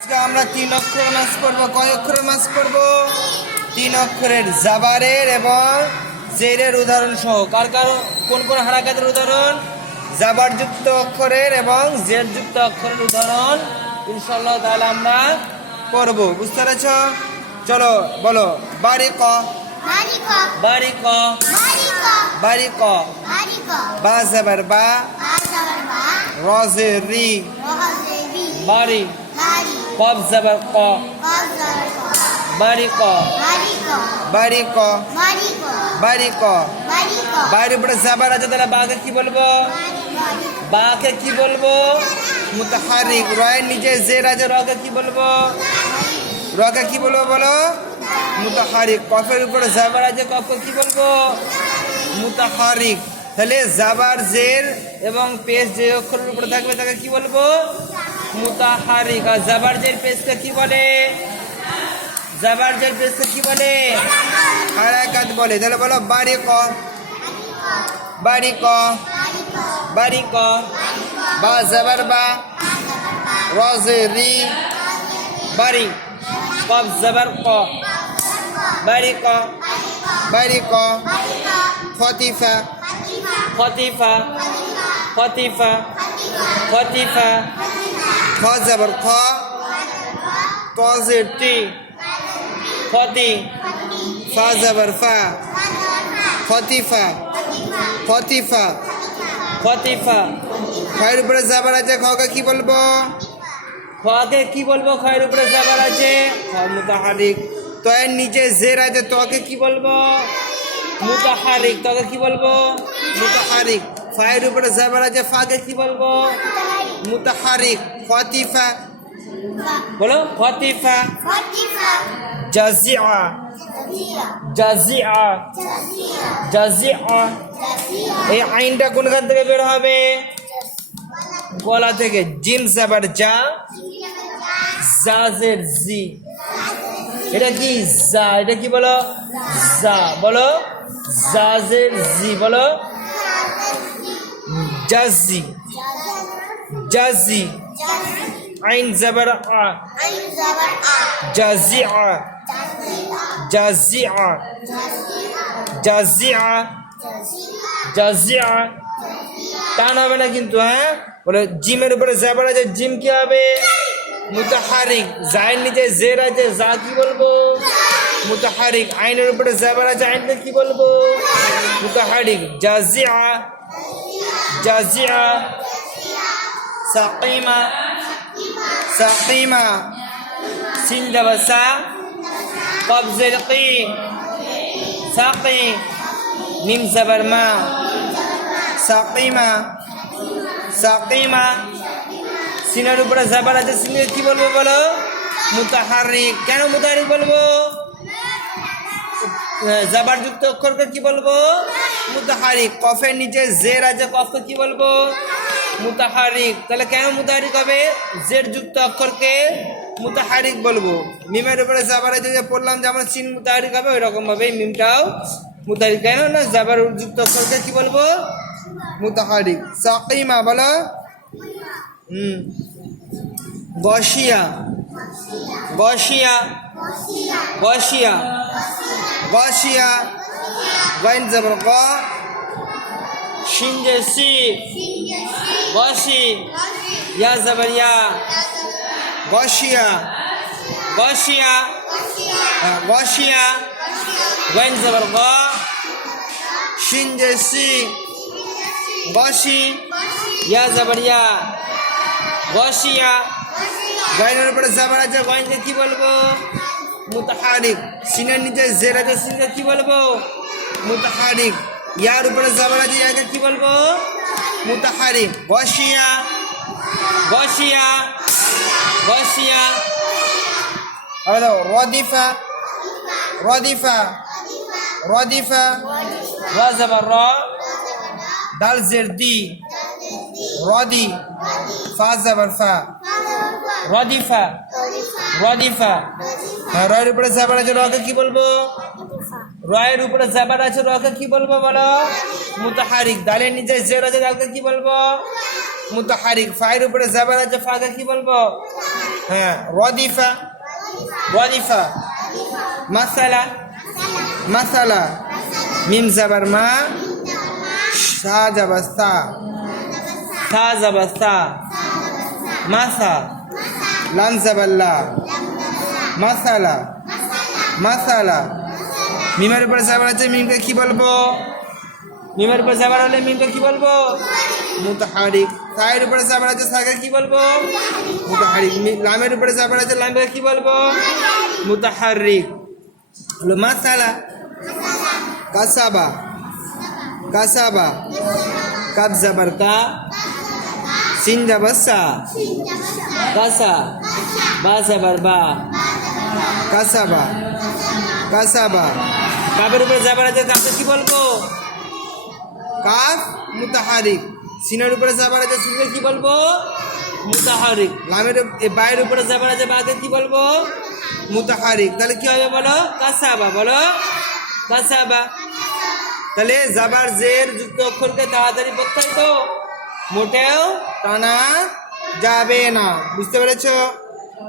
আজকে আমরা 3 অক্ষরের মাস করব। কয় অক্ষরের মাস করব? 3 অক্ষরের জাবারের এবং জেরের উদাহরণ সহ। কার কার কোন কোন হারাকাতের উদাহরণ? জাবারযুক্ত অক্ষরের এবং জেরযুক্ত অক্ষরের উদাহরণ ইনশাআল্লাহ তাআলা আমরা করব। বুঝতে পেরেছ? চলো বলো। বারিক বারিক বারিক বা জাবার বা র জের রি বারি কফ জাবার ক বারিক বারিক বারিক বাইরে উপরে জাবার আছে তাহলে বাকে কি বলবো? বাকে কি বলবো? মুতাহারিক। রয়ের নিচে জের আছে রকে কি বলবো? রকে কি বলবো বলো? মুতাহারিক। কফের উপরে জাবার আছে কফকে কি বলবো? মুতাহারিক। তাহলে জাবার জের এবং পেশ যে অক্ষরের উপরে থাকবে তাকে কি বলবো? মুতাহারিক। আর জাবার জের পেশকে কি বলে? জাবার জের পেশকে কি বলে? হারাকাত বলে। তাহলে বলো বারিক বারিক বারিক বা জাবার বা র জের রি বারি কফ জাবার ক বারিক বারিক খতিফা খতিফা খতিফা খতিফা খ জাবার খ ত জের তি খতি ফা জাবার ফা খতিফা খতিফা খতিফা। খয়ের উপরে জাবার আছে খকে কি বলবো? খকে কি বলবো? খয়ের উপরে জাবার আছে খ মুতাহারিক। তো এর নিচে জের আছে তোকে কি বলবো? মুতাহারিক। তোকে কি বলবো? মুতাহারিক। ফায়ের উপরে জাবার আছে ফাকে কি বলবো? মুতাহারিক। খতিফা বলো খতিফা জাজিআ জাজিআ জাজিআ। এই আইনটা কোনখান থেকে বের হবে? গলা থেকে। জিম জাবার যা জাজের জি। এটা কি? জা। এটা কি বলো? জা। বলো জাজের জি। বলো জাজি জাজি। আইন জাবার আ জাজিআ জাজিআ জাজিআ জাজিআ। টান হবে না কিন্তু, হ্যাঁ? বলে জিমের উপরে জাবার আছে জিম কি হবে? মুতাহারিক। জায়ের নিচে জের আছে জা কি বলবো? মুতাহারিক। আইনের উপরে জাবার আছে আইনকে কি বলবো? মুতাহারিক। জাজিআ জাজিআ সাকিমা সাকিমা সিন জাবার সা কফ জের কি সাকি মিম জাবার মা সাকিমা সাকিমা। সিনের উপরে জাবার আছে সিনে কি বলবো বলো? মুতাহারিক। কেন মুতাহারিক বলবো? জাবার যুক্ত অক্ষরকে কি বলবো? মুতাহারিক। কফের নিচে জের আছে কফকে কি বলবো? মুতাহারিক। তাহলে কেন মুতাহারিক হবে? জের যুক্ত অক্ষরকে মুতাহারিক বলবো। মিমের উপরে জাবার আছে যে পড়লাম যেমন সিন মুতাহারিক হবে ওই রকম ভাবে মিমটাও মুতাহারিক। কেন না জাবার যুক্ত অক্ষরকে কি বলবো? মুতাহারিক। সাকিমা বলো গশিয়া গশিয়া গশিয়া গশিয়া। গাইন জাবার গ শিন জে সি গশি ইয়া জাবার ইয়া গশিয়া গশিয়া গশিয়া। গাইন জাবার গ শিন জে সি গশি ইয়া জাবার ইয়া গশিয়া। গাইনের উপরে জাবার আছে গাইনকে কি বলবো? মুতাহারিক। সিনের নিচে জের আছে সিনকে কি বলবো? মুতাহারিক। ইয়ার উপরে জাবার আছে ইয়াকে কি বলবো? মুতাহারিক। গশিয়া গশিয়া গশিয়া। হলো রদিফা রদিফা রদিফা র জাবার র দাল জের দি রদি ফা জাবার ফা রদিফা রদিফা। রয়ের উপরে জাবার আছে রকে কি বলবো? রয়ের উপরে জাবার আছে রকে কি বলবো বলো? মুতাহারিক। দালের নিচে জের আছে দালকে কি বলবো? মুতাহারিক। ফায়ের উপরে জাবার আছে ফাকে কি বলবো? হ্যাঁ রদিফা রদিফা মাসালা মাসালা মিম জাবার মা সা জাবার সা সা জাবার সা মাসা লাম জাবার লা মাসালা মাসালা মিমের উপরে জাবার আছে মিমকে কি বলবো মিমের উপরে জাবার হলে মিমকে কি বলবো মুতাহারিক সায়ের উপরে জাবার আছে সাকে কি বলবো মুতাহারিক লামের উপরে জাবার আছে লামকে কি বলবো মুতাহারিক হলো মাসালা কাসাবা কাসাবা কাব জাবার কা সিন জাবার সা কাসা বা জাবার বা কাসাবা কাসাবা কাবের উপরে জাবার আছে কাকে কি বলবো কাফ মুতাহারিক সিনের উপরে জাবার আছে সিনকে কি বলবো মুতাহারিক লামের বায়ের উপরে জাবার আছে বাকে কি বলবো মুতাহারিক তাহলে কি হবে বলো কাসাবা বলো কাসাবা তাহলে জাবার জের যুক্ত অক্ষরকে তাড়াতাড়ি পড়তে হয় তো মোটেও টানা যাবে না বুঝতে পেরেছো